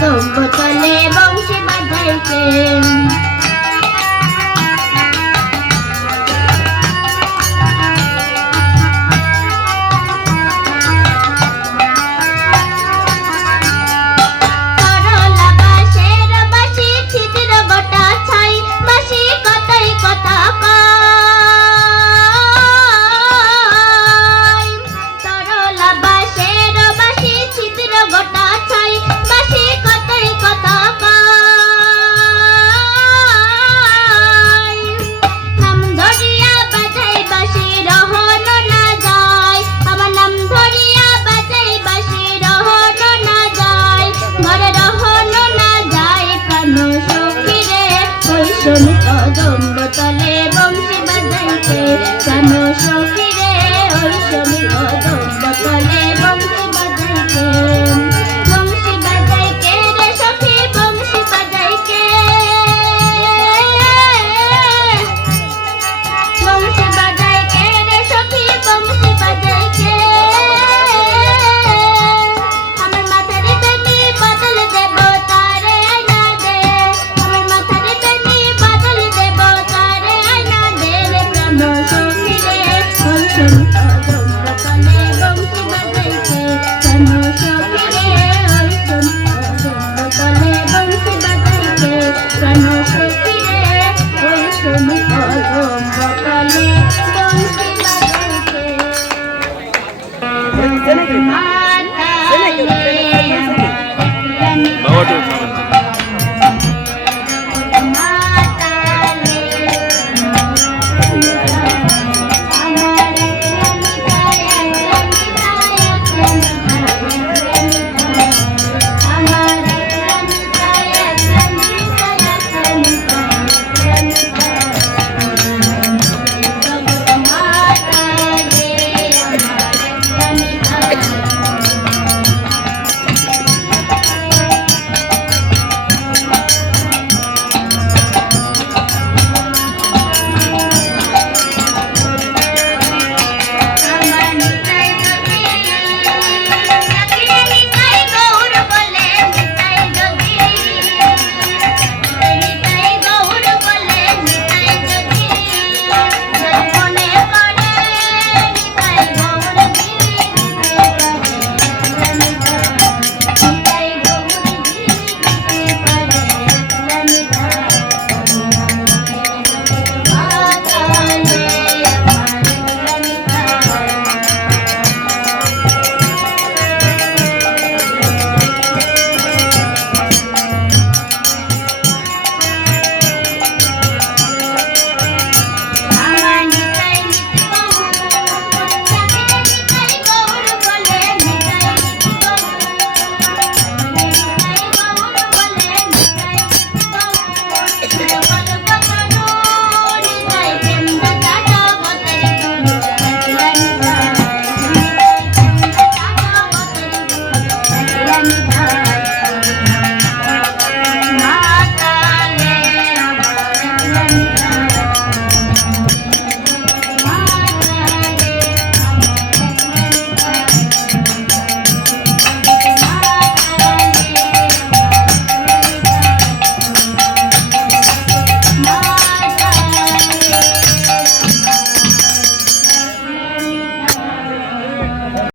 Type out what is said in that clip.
কদম বোতলে বংশী বাজাইছে কদম বোতলে বংশী বাজাইছে কেন সখী রে ওই সমী কদম বোতলে বংশী বাজাইছে বংশী বাজাইকে রে সখী বংশী বাজাইকে বংশী বাজাইকে রে সখী বংশী বাজাইকে আমার মাথার বেনি বদল দেব তারে আইনা দে আমার মাথার বেনি বদল দেব তারে আইনা দে রে প্রাণ সখী রে ওই সমী কদম বোতলে বংশী বাজাইছে কেন সখী রে ওই সমী কদম বোতলে বংশী বাজাইছে কেন সখী রে ওই সমী কদম বোতলে বংশী বাজাইছে মাতা রে আমার